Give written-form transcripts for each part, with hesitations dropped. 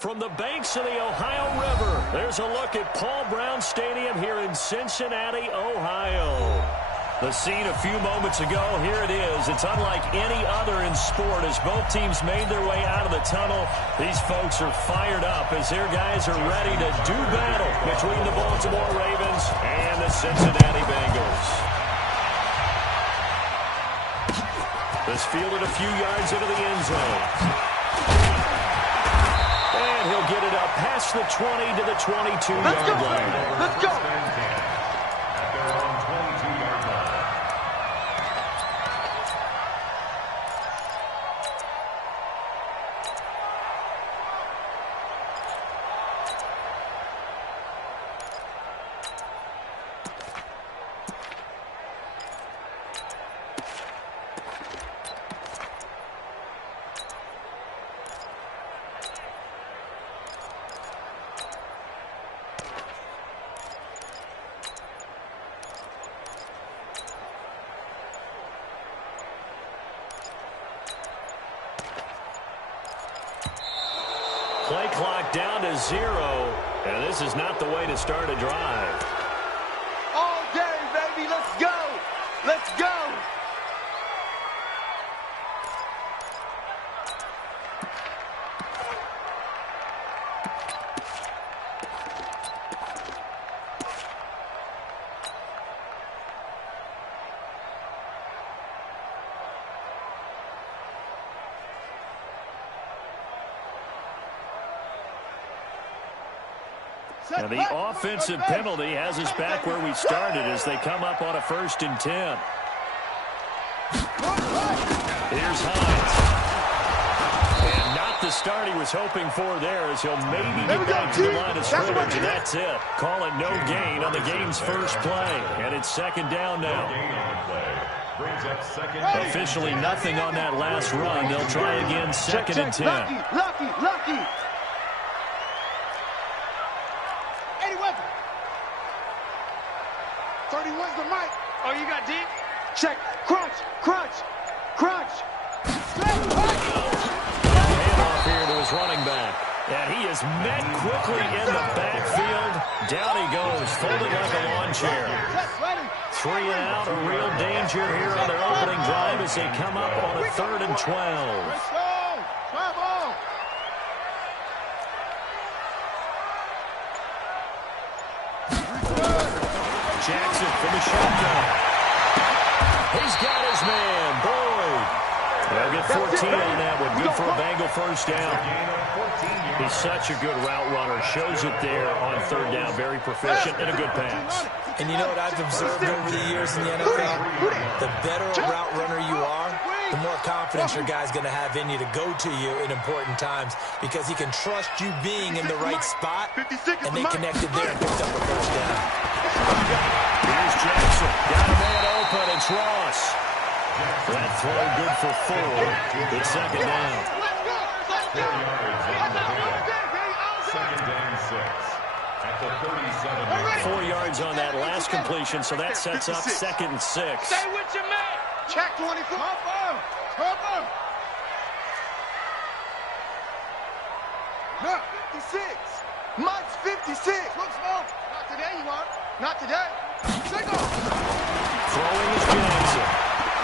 From the banks of the Ohio River, there's a look at Paul Brown Stadium here in Cincinnati, Ohio. The scene a few moments ago, here it is. It's unlike any other in sport as both teams made their way out of the tunnel. These folks are fired up as their guys are ready to do battle between the Baltimore Ravens and the Cincinnati Bengals. This fielded a few yards into the end zone. And he'll get it up past the 20 to the 22-yard line. Let's go! Play clock down to 0, and this is not the way to start a drive. All day, baby, let's go! Let's go! And the offensive penalty has us back where we started as they come up on a 1st and 10. Here's Hines. And not the start he was hoping for there as he'll maybe get back to the line of scrimmage, and that's it. Call it no gain on the game's first play. And it's 2nd down now. Officially nothing on that last run. They'll try again 2nd and 10. Lucky! 31's the mic. Oh, you got deep? Check. Crunch. Handoff here to his running back. And he is met quickly in the backfield. Down he goes, folded like a lawn chair. 3 and out, a real danger here on their opening drive as they come up on a 3rd and 12. Let's go. Travel. Jackson from the shotgun. He's got his man, Boyd. They'll get 14 on that one. Good for a Bengal 1st down. He's such a good route runner. Shows it there on 3rd down. Very proficient and a good pass. And you know what I've observed over the years in the NFL? The better a route runner you are, the more confidence your guy's going to have in you to go to you in important times because he can trust you being in the right spot, and they connected there and picked up a 1st down. Here's Jackson. Got a man open. It's Ross. That throw good for 4. It's 2nd down. 2nd down 6. At the 37. 4 yards on that last completion, so that sets up 2nd and 6. Stay with your man. Check 24. Cover. No, 56. Mike's 56. Look, Smoke. Not today, you want. Not today. Single. Throwing is Jackson.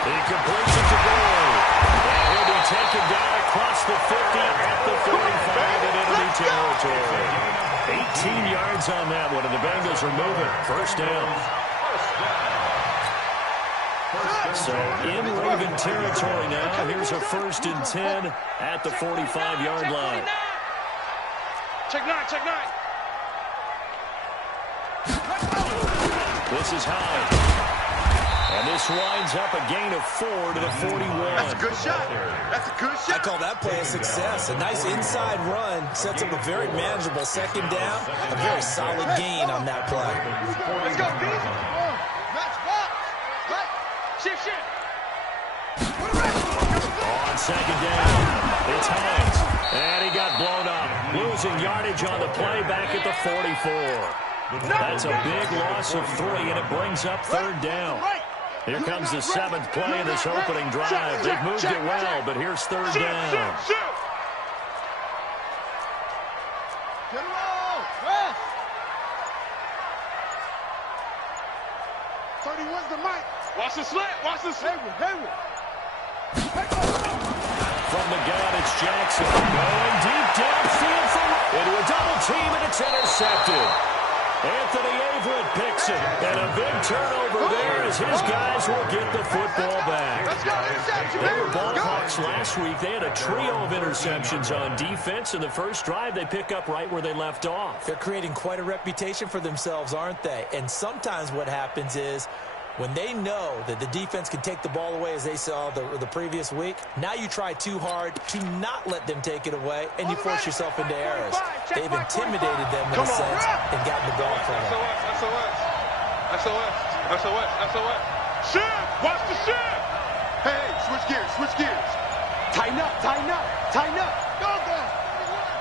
He completes it to Boyd. And he'll be taken down across the 50 at the 45 in enemy territory. 18 yards on that one, and the Bengals are moving. 1st down. So in Raven territory now, here's a 1st and 10 at the 45-yard line. Check 9. This is high. And this winds up a gain of 4 to the 41. That's a good shot. I call that play a success. A nice inside run sets up a very manageable 2nd down. A very solid gain on that play. Let's go, B. Match box. Right. Shift. On 2nd down, it's Hines. And he got blown up. Losing yardage on the play back at the 44. That's a big loss of 3, and it brings up 3rd down. Here comes the 7th play of this opening drive. They've moved it well, but here's 3rd down. 31's the mic. Watch the slant. Watch the slant. Hayward. From the gun, it's Jackson. Going deep downfield into a double team, and it's intercepted. Anthony Averett picks it, and a big turnover there as his guys will get the football back. They were ball hawks last week. They had a trio of interceptions on defense. In the first drive, they pick up right where they left off. They're creating quite a reputation for themselves, aren't they? And sometimes what happens is when they know that the defense can take the ball away, as they saw the previous week, now you try too hard to not let them take it away, and you force yourself into errors. They've intimidated them in a sense and gotten the ball from them. SOS. Shift! Watch the shift! Hey, switch gears. Tighten up. Go.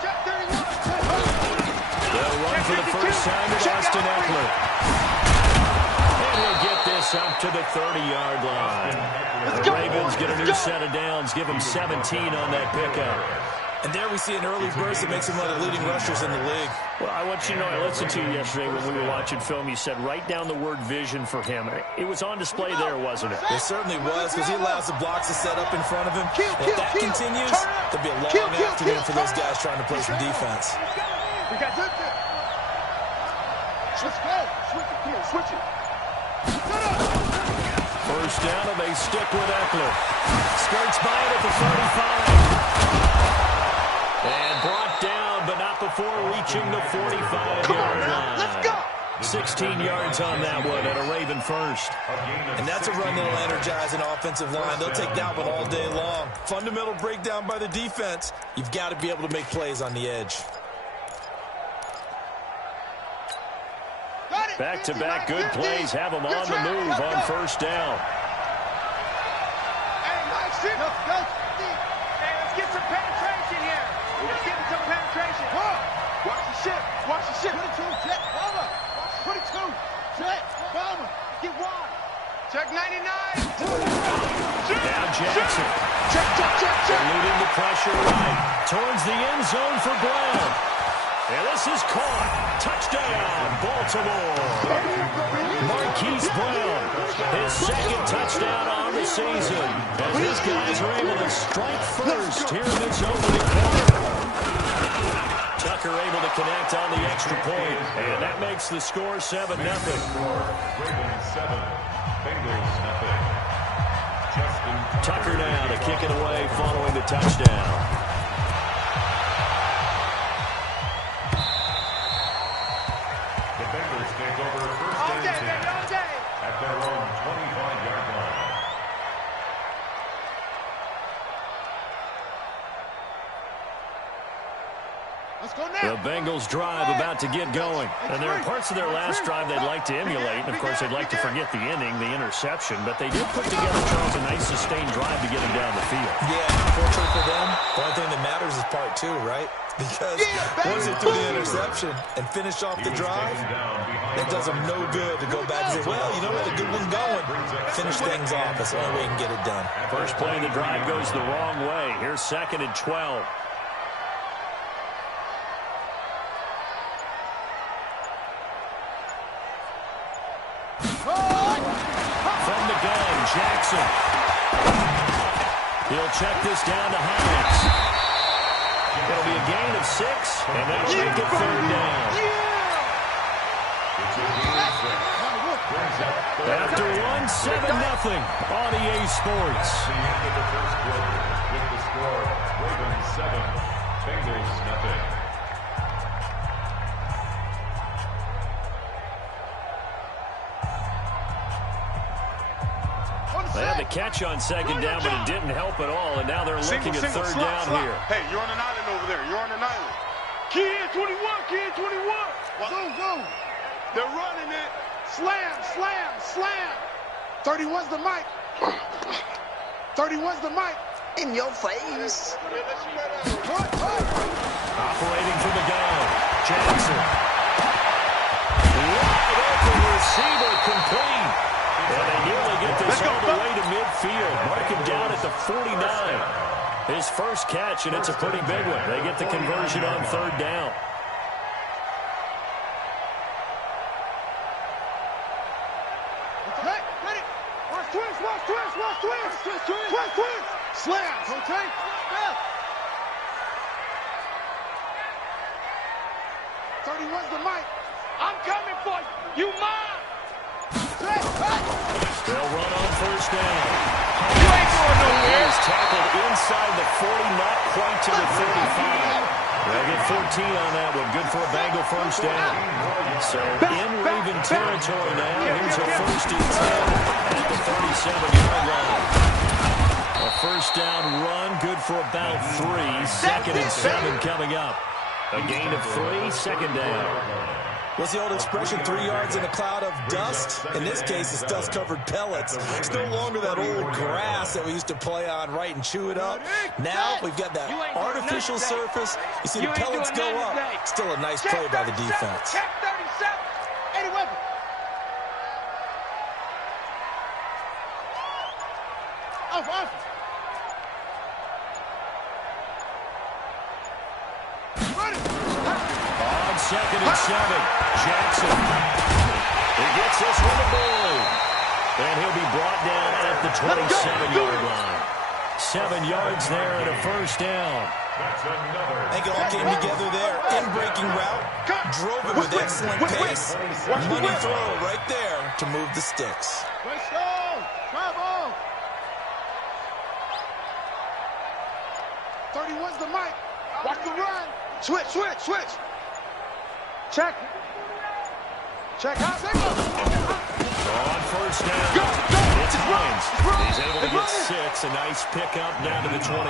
Check 31. They'll run for the first time with Austin Eckler. He'll get this up to the 30-yard line. The Ravens get a new set of downs, give them 17 on that pickup. And there we see an early burst that makes him one of the leading rushers in the league. Well, I want you to know, I listened to you yesterday when we were watching film. You said write down the word vision for him. It was on display there, wasn't it? It certainly was, because he allows the blocks to set up in front of him. If that continues, there'll be a long afternoon for those guys trying to play some defense. We got good there. Switch it. First down, and they stick with Eckler. Skirts by it at the 35. And brought down, but not before reaching the 45-yard line. Let's go. 16 yards on that one, and a Raven first. And that's a run that'll energize an offensive line. They'll take that one all day long. Fundamental breakdown by the defense. You've got to be able to make plays on the edge. Back-to-back good plays have them on the move on first down. Hey, let's get some penetration here. Let's get some penetration. Watch the ship. 22, jet, bomber. 22, jet, bomber. Get wide. Check 99. Now Jackson. Check. Eluding the pressure right. Towards the end zone for Brown. And this is caught. Touchdown, Baltimore. Marquise Brown, his second touchdown on the season. As his guys are able to strike first here in this opening quarter. Tucker able to connect on the extra point, and that makes the score 7-0. Ravens 7, Bengals nothing. Tucker now to kick it away following the touchdown. Take over first and 10 at their own 25-yard line. Let's go now. The Bengals drive about to get going. And there are parts of their last drive they'd like to emulate. And, of course, they'd like to forget the inning, the interception. But they did put together, Charles, a nice sustained drive to get him down the field. Yeah, unfortunately for them, the only thing that matters is part two, right? Because once they threw the interception and finish off the drive, it does them no good to go back and say, well, you know what, a good one going. Finish things off. That's the only way you can get it done. First play of the drive goes the wrong way. Here's 2nd and 12. From the gun, Jackson. He'll check this down to Hines. It'll be a gain of 6, and that'll make it 3rd down. After 1-7-0 on EA Sports. At the end of the first quarter, with the score, Ravens 7, Bengals nothing. They had the catch on 2nd down, but it didn't help at all, and now they're looking at 3rd down here. Hey, you're on an island over there. You're on an island. Key in 21. Go. They're running it. Slam. 31's the mic. 31's the mic. In your face. Operating from the gun, Jackson. Wide open receiver complete. And they nearly get this all the way to midfield. Mark him down at the 49. His first catch, and it's a pretty big one. They get the conversion on 3rd down. Twist. Slams. Okay. 31's the mic. I'm coming for you. You mine. They'll run on first down. You ain't going He nowhere. is tackled inside the 40, not quite to the 35. They'll get 14 on that one. Good for a Bengal first down. So in Raven territory now. Here's a first and 10 at the 37-yard line. A first down run, good for about 3. Second and 7 coming up. A gain of 3, second down. What's the old expression, 3 yards in a cloud of dust? In this case, it's dust-covered pellets. It's no longer that old grass that we used to play on, right, and chew it up. Now we've got that artificial surface. You see the pellets go up. Still a nice play by the defense. Check 37. 80 weapon. Off. On second and 7, Jackson. He gets this one to Boyd. And he'll be brought down at the 27-yard line. 7 yards there and a first down. I think it all came together there. In-breaking route. Drove it with excellent pace. Money throw right there to move the sticks. Let's go. Travel. 31's the mic. Watch the run. Switch. Check. How's it go? On first down. Go. It's Hines. He's able to get 6. A nice pickup down to the 21.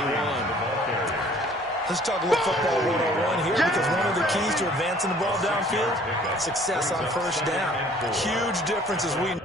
Let's talk a little football 101 here, because one of the keys to advancing the ball downfield, success on first down. Huge difference as we...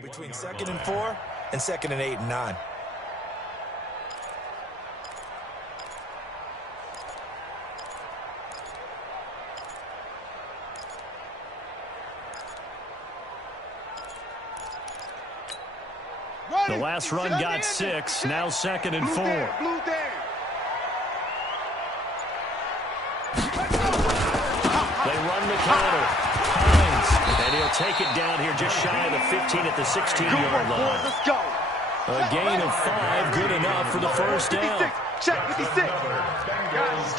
Between 2nd and 4 and 2nd and 8 and 9. The last run got 6. Now 2nd and 4. They run the counter. Hines. And he'll take it down here just shy of the 15 at the 16-yard line. Let's go. A gain of 5, good enough for the first down. Check 56. Gain 6.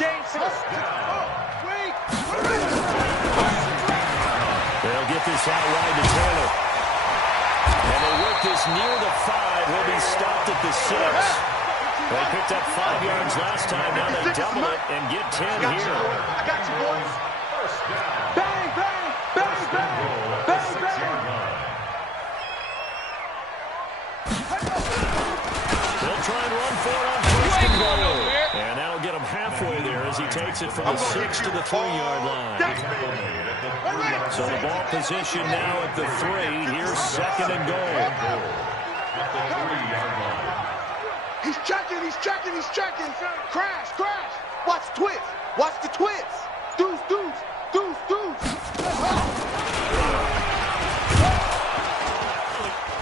They'll get this out wide to Taylor. And they work this near the 5. Will be stopped at the 6. They picked up 5 yards last time. Now they double it and get 10 here. I got you, boys. Bang, bang, bang, bang, bang, bang. They'll try and run for it on first and goal. And that'll get him halfway there as he takes it from the 6 to the 3-yard line. So the ball position now at the 3. Here's 2nd and goal. He's checking. Crash. Watch the twist. Deuce.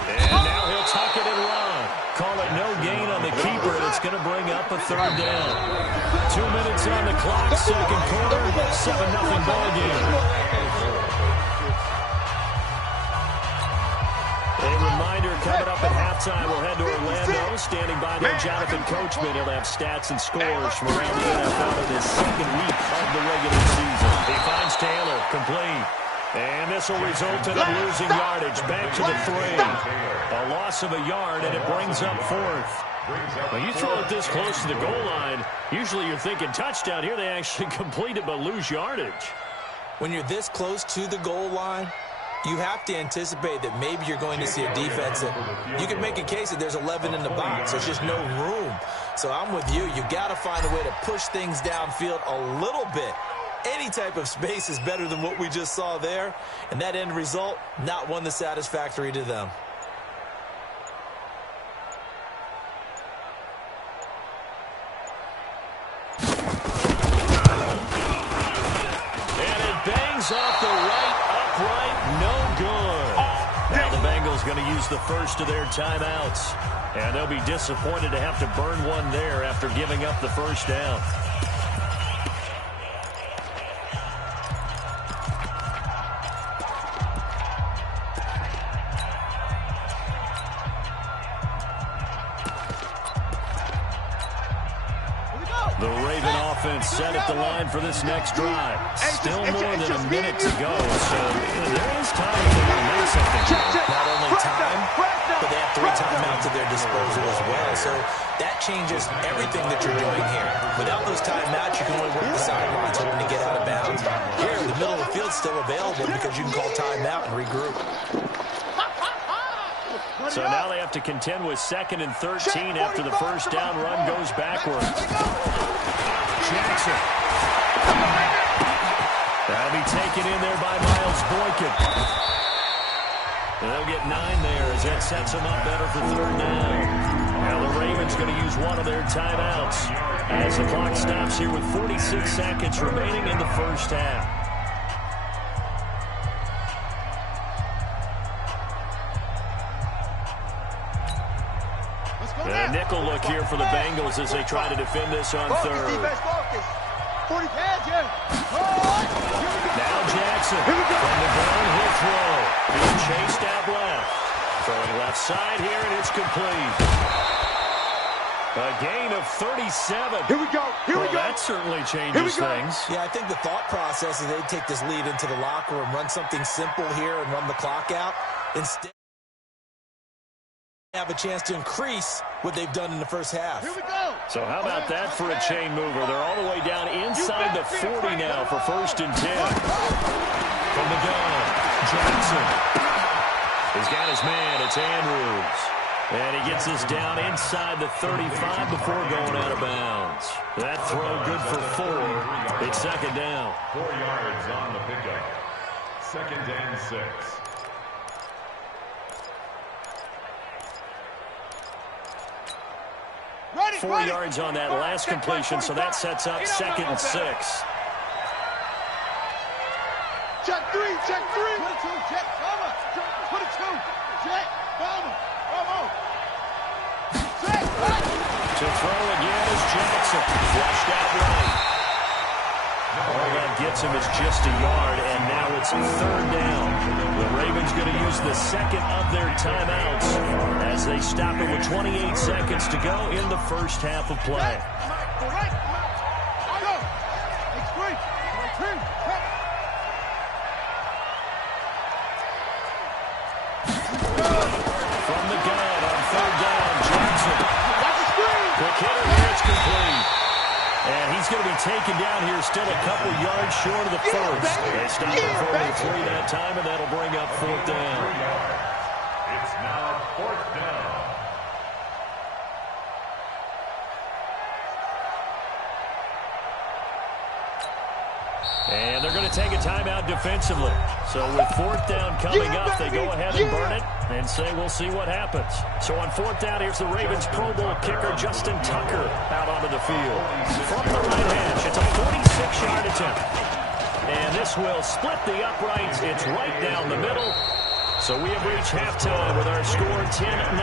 And now he'll tuck it and run. Call it no gain on the keeper, and it's going to bring up a 3rd down. 2 minutes on the clock, 2nd quarter, 7-0 ball game. A reminder, coming up at halftime. We'll head to Orlando. Standing by there, Jonathan Coachman. He'll have stats and scores from around the NFL in his second week of the regular season. He finds Taylor, complete. And this will result in him losing yardage. Back to the 3. A loss of a yard, and it brings up 4th. When you throw it this close to the goal line, usually you're thinking touchdown. Here they actually complete it but lose yardage. When you're this close to the goal line, you have to anticipate that maybe you're going to see a defense that you can make a case that there's 11 in the box. There's just no room. So I'm with you. You've got to find a way to push things downfield a little bit. Any type of space is better than what we just saw there. And that end result, not one that's satisfactory to them. And it bangs off the right upright. No good. Now the Bengals going to use the first of their timeouts. And they'll be disappointed to have to burn one there after giving up the first down. The Raven offense set at the line for this next drive. Still more than a minute to go, so there is time to make something. Not only time, but they have 3 timeouts at their disposal as well. So that changes everything that you're doing here. Without those timeouts, you can only work the sidelines hoping to get out of bounds. Here, the middle of the field's still available because you can call timeout and regroup. So now they have to contend with 2nd and 13 after the first down run goes backwards. Jackson. That'll be taken in there by Miles Boykin. They'll get 9 there as that sets them up better for 3rd down. Now the Ravens going to use one of their timeouts as the clock stops here with 46 seconds remaining in the first half. A nickel look here for the Bengals as they try to defend this on 3rd. Now Jackson from the ground, he'll throw. Being chased out left. Throwing left side here, and it's complete. A gain of 37. Here we go. That certainly changes things. Yeah, I think the thought process is they'd take this lead into the locker room, run something simple here, and run the clock out. Instead, have a chance to increase what they've done in the first half. Here we go. So how about that for a chain mover? They're all the way down inside the 40 now for 1st and 10. From the gun, Jackson. He's got his man. It's Andrews. And he gets this down inside the 35 before going out of bounds. That throw good for 4. It's 2nd down. 4 yards on the pickup. 2nd and 6. Ready, 4 yards on that last completion, so that sets up 2nd and 6. Check 3, check 3. 22, check, bomber. 22, check, bomber. Check, to throw again is Jackson. Flushed out right. All that gets him is just a yard, and now it's 3rd down. The Ravens going to use the 2nd of their timeouts as they stop it with 28 seconds to go in the first half of play. From the gun on 3rd down, Jackson. Quick hitter here, it's complete. And he's going to be taken down here, still a couple yards short of the first. They stop it for only 3 that time, and that'll bring up 4th down. It's now 4th down. And they're going to take a timeout defensively. So with 4th down coming up, they go ahead and burn it and say we'll see what happens. So on 4th down, here's the Ravens Pro Bowl kicker Justin Tucker out onto the field. From the right hash, it's a 46-yard attempt. And this will split the uprights. It's right down the middle. So we have reached halftime with our score 10-0.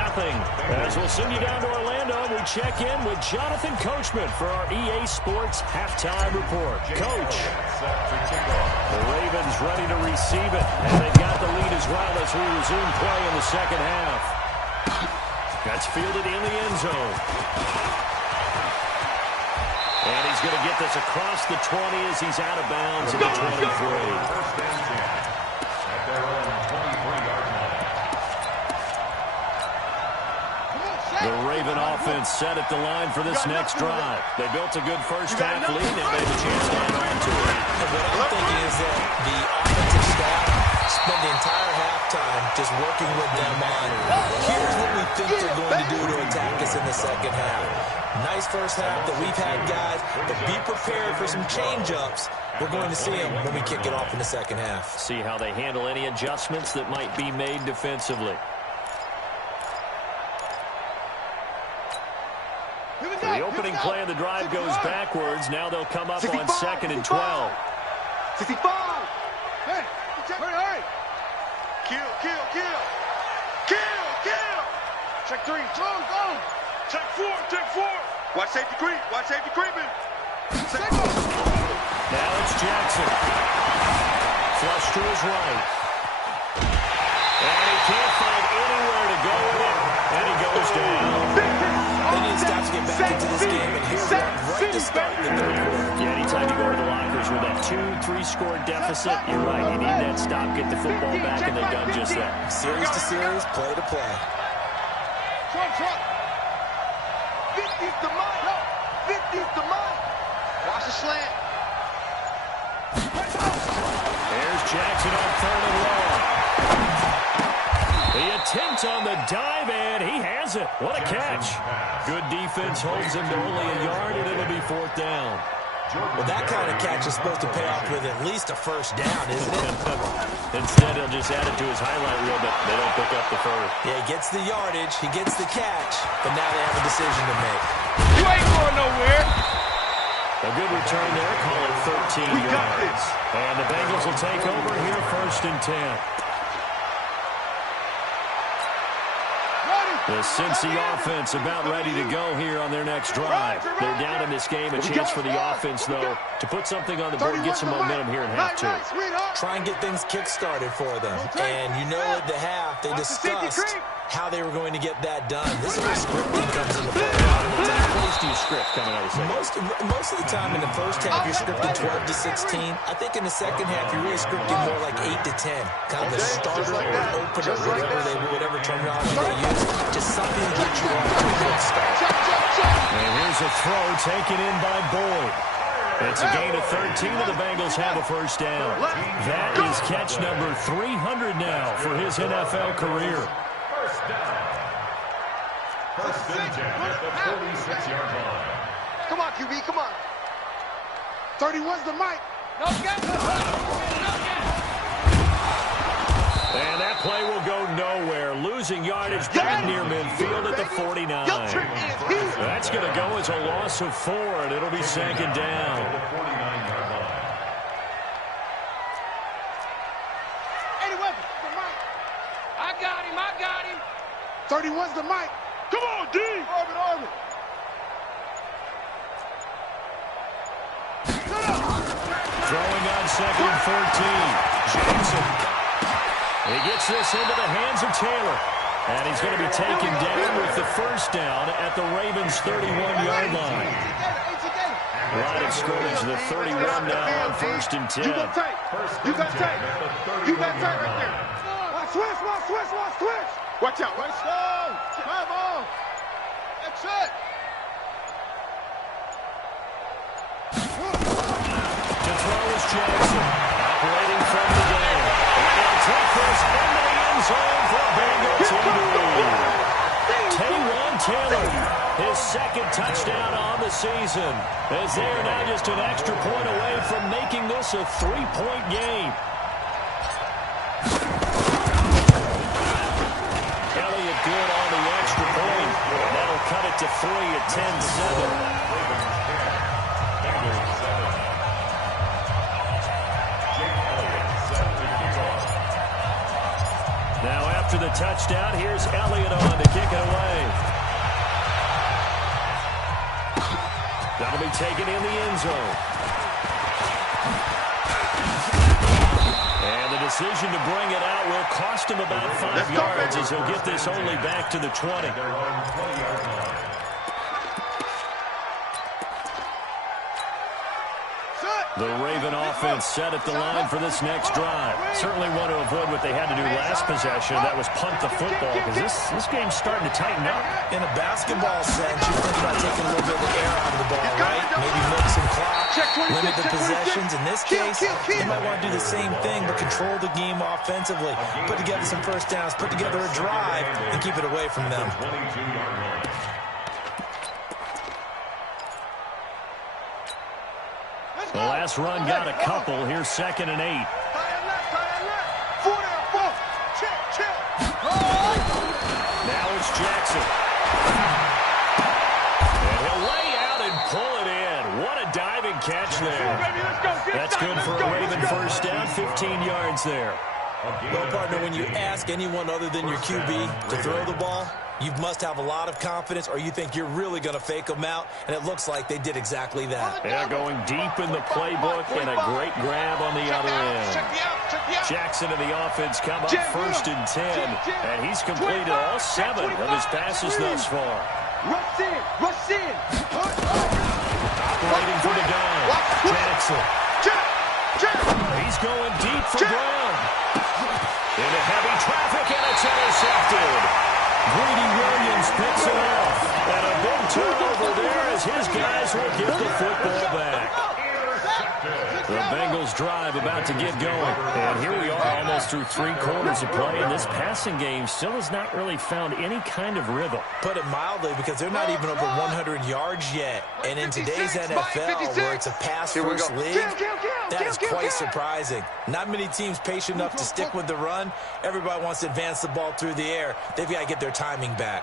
As we'll send you down to Orlando, we check in with Jonathan Coachman for our EA Sports Halftime Report. Coach, the Ravens ready to receive it, and they've got the lead as well as we resume play in the second half. That's fielded in the end zone. And he's going to get this across the 20 as he's out of bounds at the 23. First and 10 at their own 23-yard line. The Raven offense set at the line for this next drive. They built a good first half lead and they have a chance to add on to it. What I'm thinking is that the offensive staff spend the entire halftime just working with them on, here's what we think they're going to do to attack us in the second half. Nice first half that we've had, guys, but be prepared for some change-ups. We're going to see them when we kick it off in the second half. See how they handle any adjustments that might be made defensively. The opening play of the drive goes backwards. Now they'll come up on 2nd and 12. 65. Hey, hurry. Kill. Check 3. Go. Check 4. Watch safety creeping. Now it's Jackson. Flush to his right. And he can't find anywhere to go with it. And he goes down. They need to stop to get back into this game, and here's one right to start the third quarter. Yeah, anytime you go to the lockers with that 2-3 score deficit, you're right. You need that stop, get the football back, and they've done just that. Series to series, play to play. Truck. 50's the mark. Watch the slant. There's Jackson on 3rd and long. The attempt on the dive, and he has it. What a catch. Good defense holds him to only a yard, and it'll be 4th down. Well, that kind of catch is supposed to pay off with at least a first down, isn't it? Instead, he'll just add it to his highlight reel, but they don't pick up the first. Yeah, he gets the yardage, he gets the catch, but now they have a decision to make. You ain't going nowhere. A good return there, call it 13 yards. And the Bengals will take over here, 1st and 10. The Cincy offense about ready to go here on their next drive. They're down in this game. A chance for the offense, though, to put something on the board, get some momentum here in half 2. Try and get things kick-started for them. And you know at the half, they discussed how they were going to get that done. This is where scripting comes into play. What plays do you script coming out of the second? Most of the time in the first half, you're scripting 12 to 16. I think in the second half, you're really scripting more like 8 to 10. Kind of a starter or opener, whatever terminology they use. Just something to get you off to a good start. And here's a throw taken in by Boyd. It's a gain of 13, and the Bengals have a first down. That is catch number 300 now for his NFL career. First down. First and 10 at the 46-yard line. Come on, QB, come on. 31's the mic. And that play will go nowhere. Losing yardage back near midfield at the 49. That's going to go as a loss of 4, and it'll be 2nd down. The 49-yard line. Any weapon, the mic. I got him. 31's the mic. Come on, D. Orbit. Throwing on 2nd and 14. Jackson. He gets this into the hands of Taylor. And he's going to be taken down with the first down at the Ravens' 31-yard line. Line of scrimmage, the 31 now on 1st and 10. You got tight. Right there. Switch. Watch out. Let's go. Come on. That's it. To throw is Jackson. Operating from the game. And he'll take this into the end zone for Bengal TD. Taywan Taylor, his 2nd touchdown on the season, as they are now just an extra point away from making this a 3-point game. Elliott good on the extra point. And that'll cut it to 3 at 10-7. Now after the touchdown, here's Elliott on to kick it away. That'll be taken in the end zone. And the decision to bring it out will cost him about 5 yards as he'll get this only back to the 20. The Raven offense set at the line for this next drive. Certainly want to avoid what they had to do last possession. That was punt the football, because this game's starting to tighten up. In a basketball sense, you're thinking about taking a little bit of the air out of the ball, right? Maybe milk some clock, limit the possessions. In this case, you might want to do the same thing, but control the game offensively. Put together some first downs, put together a drive, and keep it away from them. The last run got a couple. Here's 2nd and 8. Now it's Jackson. And he'll lay out and pull it in. What a diving catch there. That's good for a Raven first down. 15 yards there. Well, partner, when you ask anyone other than your QB to throw the ball, you must have a lot of confidence, or you think you're really going to fake them out, and it looks like they did exactly that. Yeah, going deep in the playbook, and a great grab on the other end. Jackson and the offense come up 1st and 10, and he's completed all 7 of his passes thus far. Rush in. Operating for the gun. Jackson. He's going deep for Brown. Into heavy traffic, and it's intercepted. Greedy Williams picks it off. And a big turnover there as his guys will get the football back. The Bengals drive about to get going. And here we are almost through 3 quarters of play, and this passing game still has not really found any kind of rhythm. Put it mildly, because they're not even over 100 yards yet. And in today's NFL, where it's a pass-first league, that is quite surprising. Not many teams patient enough to stick with the run. Everybody wants to advance the ball through the air. They've got to get their timing back.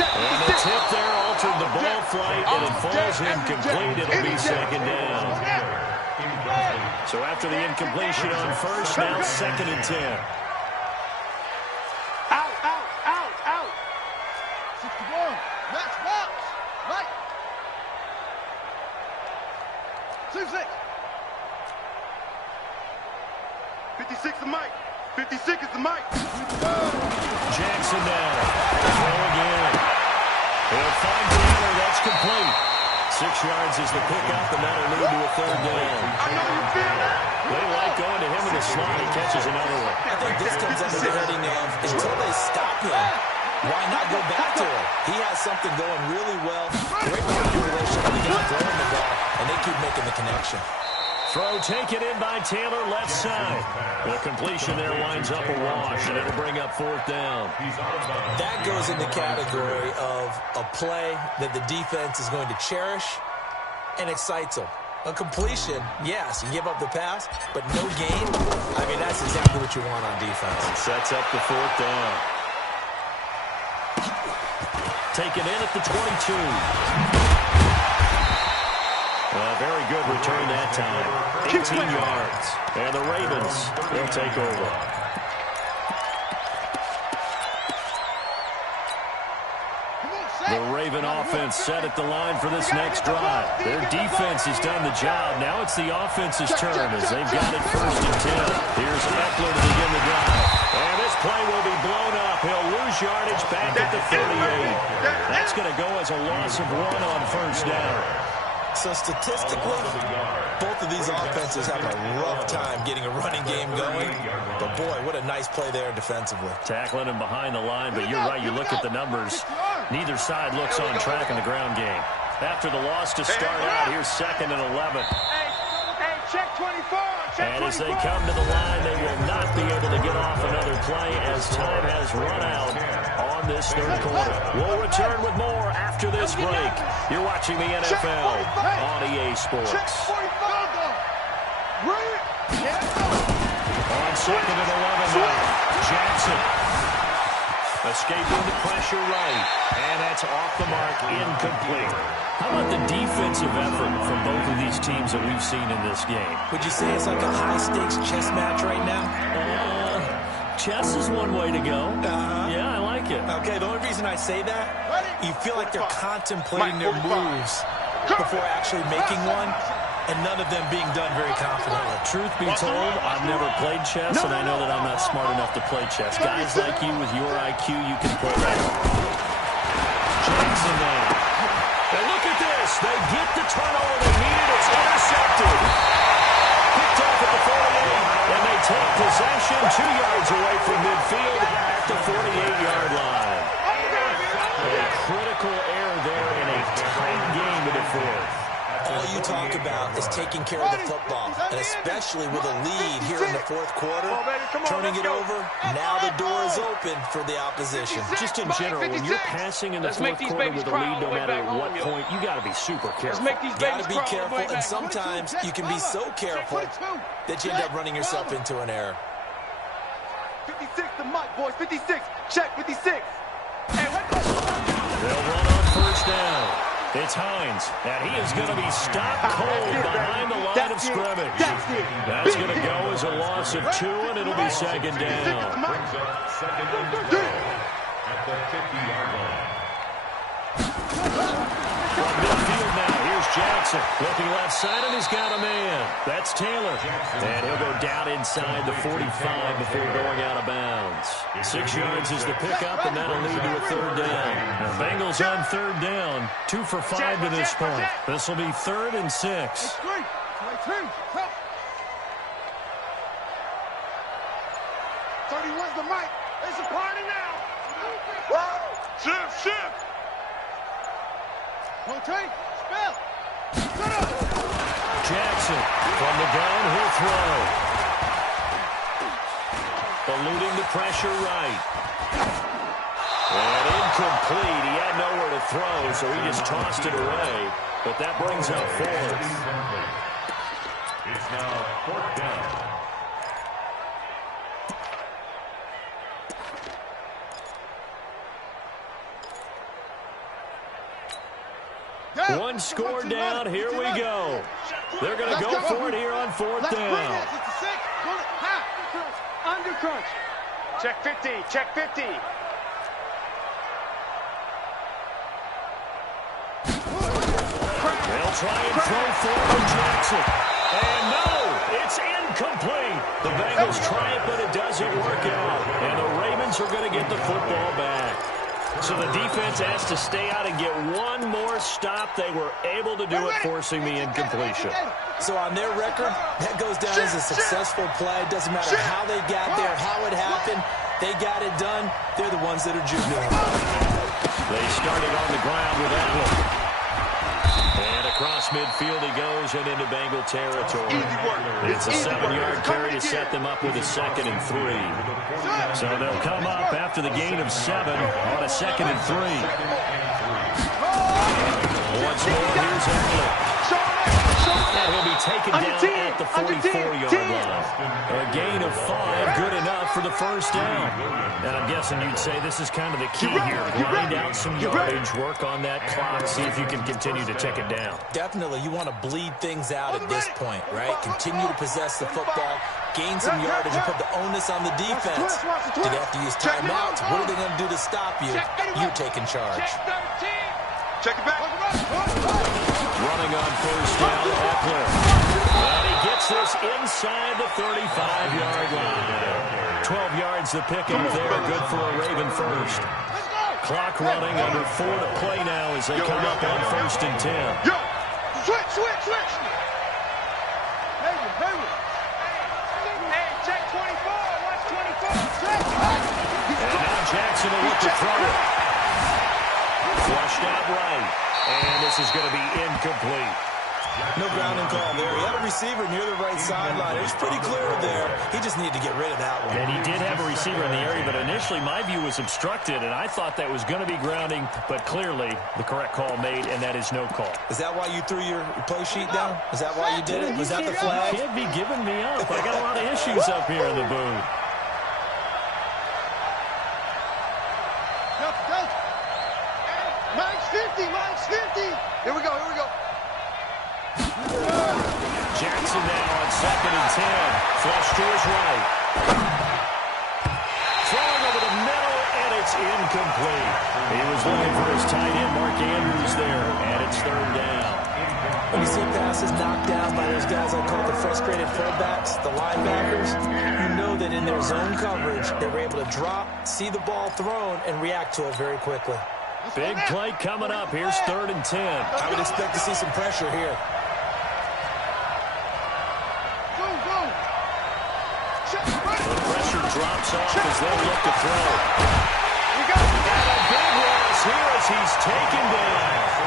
And the tip there altered the ball flight, and it falls incomplete. It'll be 2nd down. So after the incompletion on first, now 2nd and 10. Out. 61. Max box. Right. 2-6. 56 is the mic. 56 is the mic. Jackson down. Throw again. He'll find Taylor. That's complete. 6 yards is the pickup, and that'll lead to a 3rd down. They like going to him in the slot. He catches another one. I think this comes under the heading of, until they stop him, why not go back to him? He has something going really well. Great manipulation when he gets throwing the ball, and they keep making the connection. Throw taken in by Taylor, left side. The completion there winds up a wash, and it'll bring up 4th down. That goes in the category of a play that the defense is going to cherish and excites them. A completion, yes, you give up the pass, but no gain. I mean, that's exactly what you want on defense. And sets up the 4th down. Taken in at the 22. Very good return that time. 18 yards. And the Ravens, they'll take over. The Raven offense set at the line for this next drive. Their defense has done the job. Now it's the offense's turn as they've got it 1st and 10. Here's Eckler to begin the drive. And this play will be blown up. He'll lose yardage back at the 38. That's going to go as a loss of 1 on 1st down. So statistically, both of these offenses have a rough time getting a running game going. But boy, what a nice play there defensively. Tackling him behind the line, but you're right, you look at the numbers. Neither side looks on track in the ground game. After the loss to start out, here's 2nd and 11. Check 24. And as they come to the line, they will not be able to get off another play as time has run out on this 3rd quarter. We'll return with more after this break. You're watching the NFL on EA Sports. On 2nd and 11 now, Jackson escaping the pressure right, and that's off the mark, incomplete. How about the defensive effort from both of these teams that we've seen in this game? Would you say it's like a high-stakes chess match right now? Chess is one way to go. Yeah, I like it. Okay, the only reason I say that, you feel like they're contemplating their moves before actually making one, and none of them being done very confidently. truth be told, I've never played chess, and I know that I'm not smart enough to play chess. Guys like you with your IQ, you can play that. Jackson now. And look at this. They get the turnover they needed. It's intercepted. Picked off at the 48, and they take possession 2 yards away from midfield at the 48-yard line. A critical error there in a tight game in the fourth. All you talk about is taking care of the football, and especially with a lead here in the fourth quarter, turning it over, now the door is open for the opposition. Just in general, when you're passing in the fourth quarter with a lead, no matter at what point, you got to be super careful. Got to be careful, and sometimes you can be so careful that you end up running yourself into an error. 56 to Mike, boys. 56. Check 56. Hey, they'll run on first down. It's Hines, and he is going to be stopped cold behind the line of scrimmage. That's going to go as a loss of 2, and it'll be second down. Brings up second and 2 at the 50-yard line. From midfield now, here's Jackson. Looking left side, and he's got a man. That's Taylor. And he'll go down inside the 45 before going out of bounds. 6 yards is the pickup, and that'll lead to a third down. The Bengals on third down. 2 for 5 to this point. This will be 3rd and 6. 31's the mic. It's a party now. Shift. Rotate. Spell. Jackson from the gun, he'll throw. Eluding the pressure right. And incomplete. He had nowhere to throw, so he just tossed it away. But that brings up 4th. It's now 4th down. One score down. Here we go. They're going to go for it here on 4th down. Under crunch. Check 50. Check 50. They'll try and throw forward Jackson. And no, it's incomplete. The Bengals try it, but it doesn't work out. And the Ravens are going to get the football back. So the defense has to stay out and get one more stop. They were able to do it, forcing the incompletion. So on their record, that goes down as a successful play. Doesn't matter how they got there, how it happened. They got it done. They're the ones that are jubilant. They started on the ground with Edwards. And across midfield he goes and into Bengal territory. It's a 7-yard carry to set them up with a 2nd and 3. So they'll come up after the gain of 7 on a 2nd and 3. Once more, here's Edwards. And he'll be taken down at the 44-yard line. A gain of 5, good enough for the first down. And I'm guessing you'd say this is kind of the key here. Grind out some yardage, work on that clock, see if you can continue to take it down. Definitely, you want to bleed things out at this point, right? Continue to possess the football, gain some yardage, and put the onus on the defense. Do they have to use timeouts? What are they going to do to stop you? You're taking charge. Check it back. Running on first down, Eckler. And he gets this inside the 35-yard line. 12 yards the pickup there, good for a Raven first. Clock running, under 4 to play now as they come up on 1st and 10. Yo, switch. Hey, check 24. Watch 24. And now Jackson will look to throw it. Flushed out right. And this is going to be incomplete. No grounding call there. He had a receiver near the right sideline. It was pretty clear there. He just needed to get rid of that one. And he did have a receiver in the area, but initially my view was obstructed, and I thought that was going to be grounding, but clearly the correct call made, and that is no call. Is that why you threw your play sheet down? Is that why you did it? Was that the flag? You can't be giving me up. I got a lot of issues up here in the booth. Mine's 50. Here we go. Jackson now on 2nd and 10. Flush to his right. Throwing over the middle, and it's incomplete. He was looking for his tight end, Mark Andrews, there, and it's third down. When you see passes knocked down by those guys I call the frustrated fullbacks, the linebackers, you know that in their zone coverage, they were able to drop, see the ball thrown, and react to it very quickly. Big play coming up. Here's 3rd and 10. I would expect to see some pressure here. The pressure drops off as they look to throw. And a big loss here as he's taken down.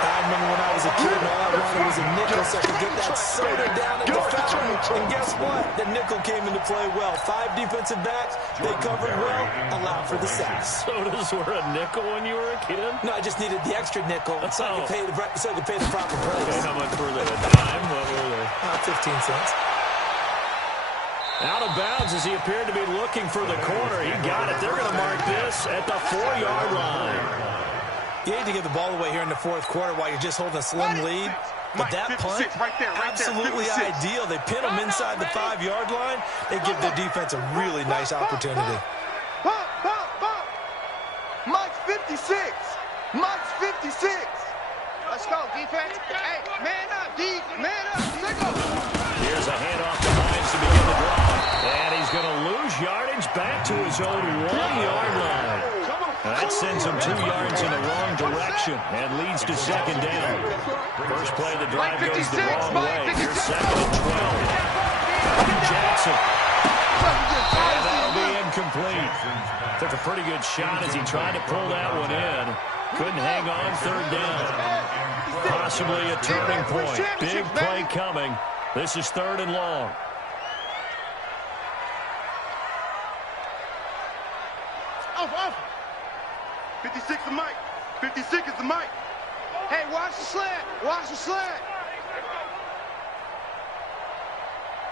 I remember when I was a kid and all I wanted was a nickel so I could get that soda down at the fountain. And guess what? The nickel came into play well. 5 defensive backs, they covered well, allowed for the sacks. Sodas were a nickel when you were a kid? No, I just needed the extra nickel so I could pay the proper price. Okay, how much were they? A dime? What were they? 15 cents. Out of bounds as he appeared to be looking for the corner. He got it. They're going to mark this at the 4-yard line. You hate to give the ball away here in the 4th quarter while you're just holding a slim lead. But that punt, absolutely ideal. They pin them inside the 5-yard line. They give their defense a really nice opportunity. Mike's 56. Mike's 56. Let's go, defense. Hey, man up, D. Man up. Here's a handoff to Hines to begin the drive. And he's going to lose yardage back to his own 1-yard line. That sends him 2 yards in the wrong direction and leads to 2nd down. First play of the drive goes the wrong way. Here's 2nd and 12. Jackson. And that'll be incomplete. Took a pretty good shot as he tried to pull that one in. Couldn't hang on 3rd down. Possibly a turning point. Big play coming. This is 3rd and long. Off. 56 is Mike. 56 is the Mike. Hey, watch the slant. Watch the slant.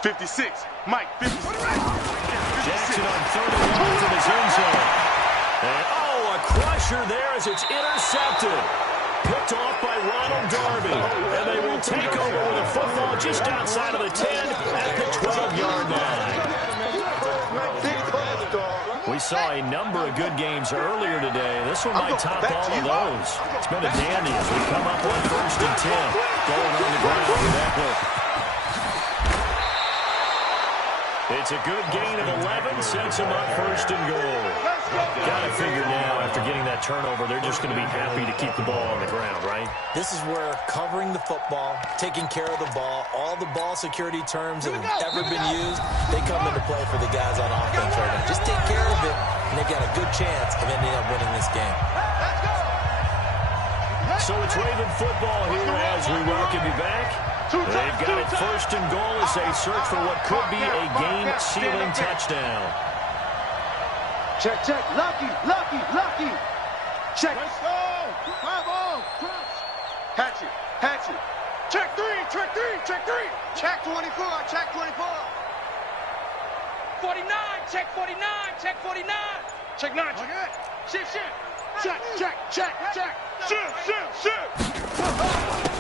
56. Mike, 56. Jackson on 3rd and long from his end zone. And, a crusher there as it's intercepted. Picked off by Ronald Darby. And they will take over with a football just outside of the 10 at the 12-yard line. We saw a number of good games earlier today. This one might top all of those. It's been a dandy as we come up on 1st and 10. Going on the ground with Eckler. It's a good gain of 11, sets him up 1st and goal. Got to figure now, after getting that turnover, they're just going to be happy to keep the ball on the ground, right? This is where covering the football, taking care of the ball, all the ball security terms that have ever been used, they come into play for the guys on offense right now. Just take care of it, and they've got a good chance of ending up winning this game. So it's Raven football here as we welcome you back. They've got it 1st and goal as they search for what could be a game-sealing touchdown. Check. Lucky. Check. Let's go. Come on. Hatchet. Check 3. Check 24. 49. Check 49. Check 49. Check 9. Shift. Check. Shift.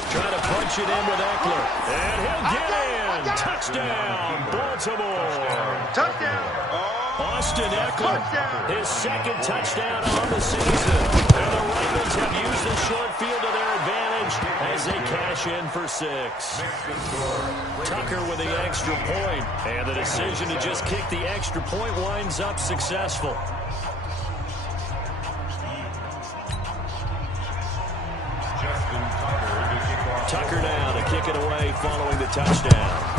Trying to punch it in with Eckler. And he'll get in. Touchdown, Baltimore. Touchdown. Austin Eckler, his 2nd touchdown on the season. And the Ravens have used the short field to their advantage as they cash in for 6. Tucker with the extra point. And the decision to just kick the extra point winds up successful. Tucker now to kick it away following the touchdown.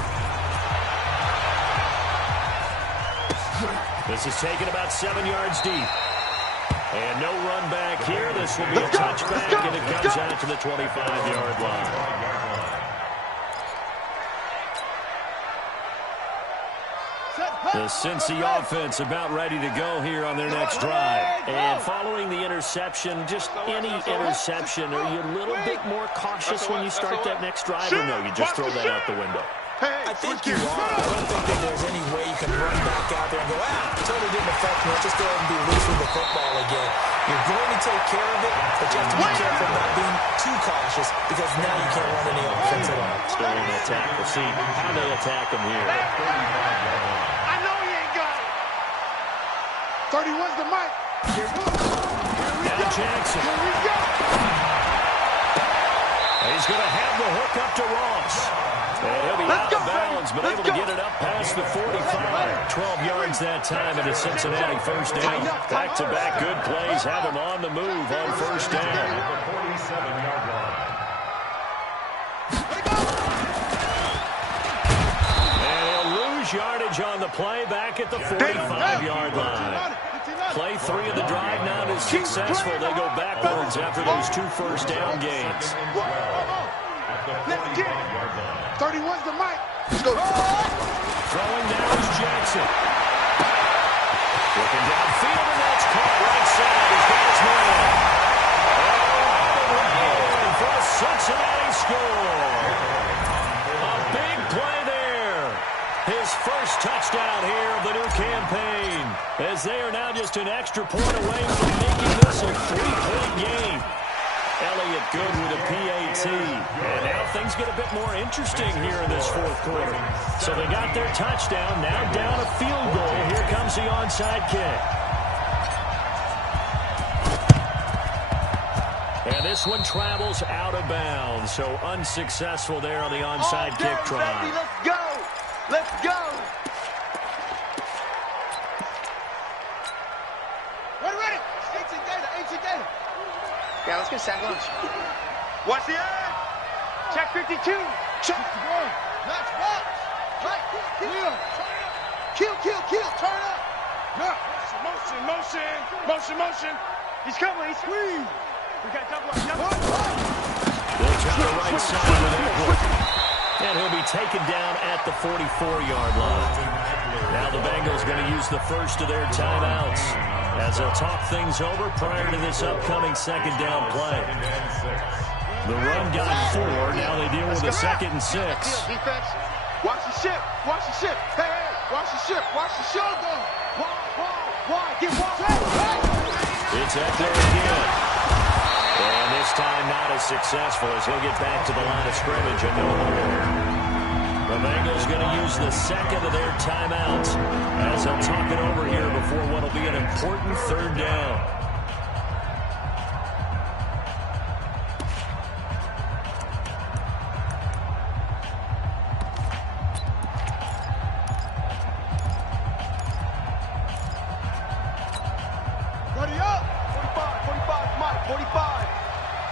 This is taken about 7 yards deep. And no run back here. This will be a touchback, and it comes out to the 25-yard line. The Cincy offense about ready to go here on their next drive. And following the interception, just any interception, are you a little bit more cautious when you start that next drive, or no, you just throw that out the window? I think you are. I don't think that there's any way you can run back out there and go, totally didn't affect me. Let's just go ahead and be loose with the football again. You're going to take care of it, but you have to be careful about being too cautious because now you can't run any offense at all. Still in that tackle. See how they attack him here. I know he ain't got it. 31's the Mike. Now Jackson. He's going to have the hook up to Ross. And he'll be out of bounds, but able to get it up past the 45. 12 yards that time, and a Cincinnati first down. Back-to-back good plays have him on the move on first down. The 47-yard line. And he'll lose yardage on the play back at the 45-yard line. Play 3 of the drive not as successful. They go backwards after those 2 first down gains. Let's get it. 31's the mic. Let's go. Throwing now is Jackson. Looking downfield, and that's caught right side. He's got his man. And for a Cincinnati score. A big play there. His first touchdown here of the new campaign, as they are now just an extra point away from making this a 3-point game. Elliott good with a PAT. And now things get a bit more interesting here in this fourth quarter. So they got their touchdown, now down a field goal. Here comes the onside kick. And this one travels out of bounds. So unsuccessful there on the onside kick try. Baby, let's go. Let's go. Ready. 18 data. Yeah, let's get sack lunch. Watch the edge. Check 52. Check the ball. Match box. Right. Kill. Turn up. Motion. He's coming. He's squeezed. We got double. They'll try the right side with Eckler. And he'll be taken down at the 44-yard line. Now the Bengals going to use the first of their timeouts as they'll talk things over prior to this upcoming second down play. The run got 4. Now they deal with a 2nd and 6. Defense. Watch the ship. Hey, watch the ship. Why? Get one. It's Eckler again. And this time not as successful as he'll get back to the line of scrimmage and no more. The Bengals going to use the second of their timeouts as they'll talk it over here before what will be an important third down. Ready up. 45, Mike, 45.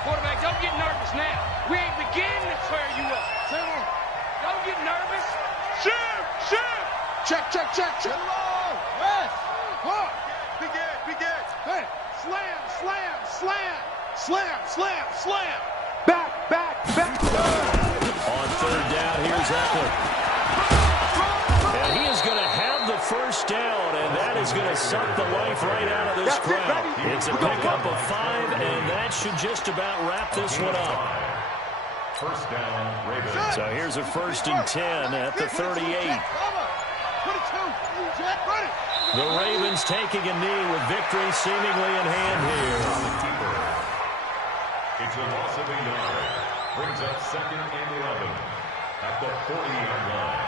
Quarterback, don't get nervous now. We ain't beginning to tear you up. Don't get nervous. Shoot. Check. Low. Yes. Begin. Hey. Slam. Back. On third down, here's Eckler. And he is going to have the first down, and that is going to suck the life right out of this crowd. It's a pickup of 5, and that should just about wrap this one up. First down, Ravens. So here's a 1st and 10 at the 38. The Ravens taking a knee with victory seemingly in hand here. It's a loss of a yard. Brings up 2nd and 11 at the 40-yard line.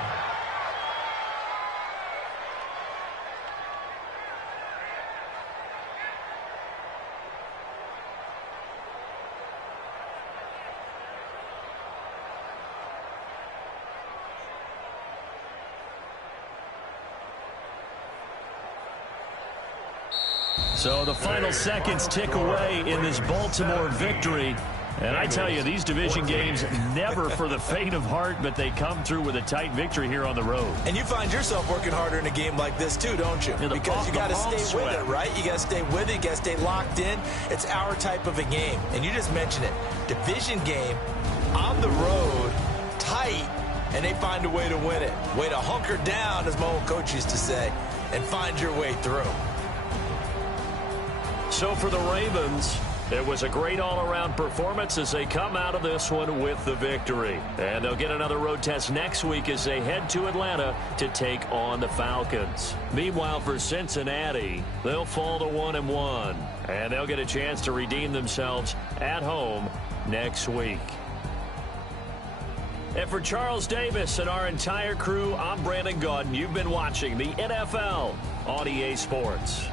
So the final seconds tick away in this Baltimore victory. And I tell you, these division games, never for the faint of heart, but they come through with a tight victory here on the road. And you find yourself working harder in a game like this too, don't you? Because you got to stay with it, right? You got to stay with it. You got to stay locked in. It's our type of a game. And you just mentioned it. Division game, on the road, tight, and they find a way to win it. Way to hunker down, as my old coach used to say, and find your way through. So for the Ravens, it was a great all-around performance as they come out of this one with the victory. And they'll get another road test next week as they head to Atlanta to take on the Falcons. Meanwhile, for Cincinnati, they'll fall to 1-1, and they'll get a chance to redeem themselves at home next week. And for Charles Davis and our entire crew, I'm Brandon Gaudin. You've been watching the NFL on EA Sports.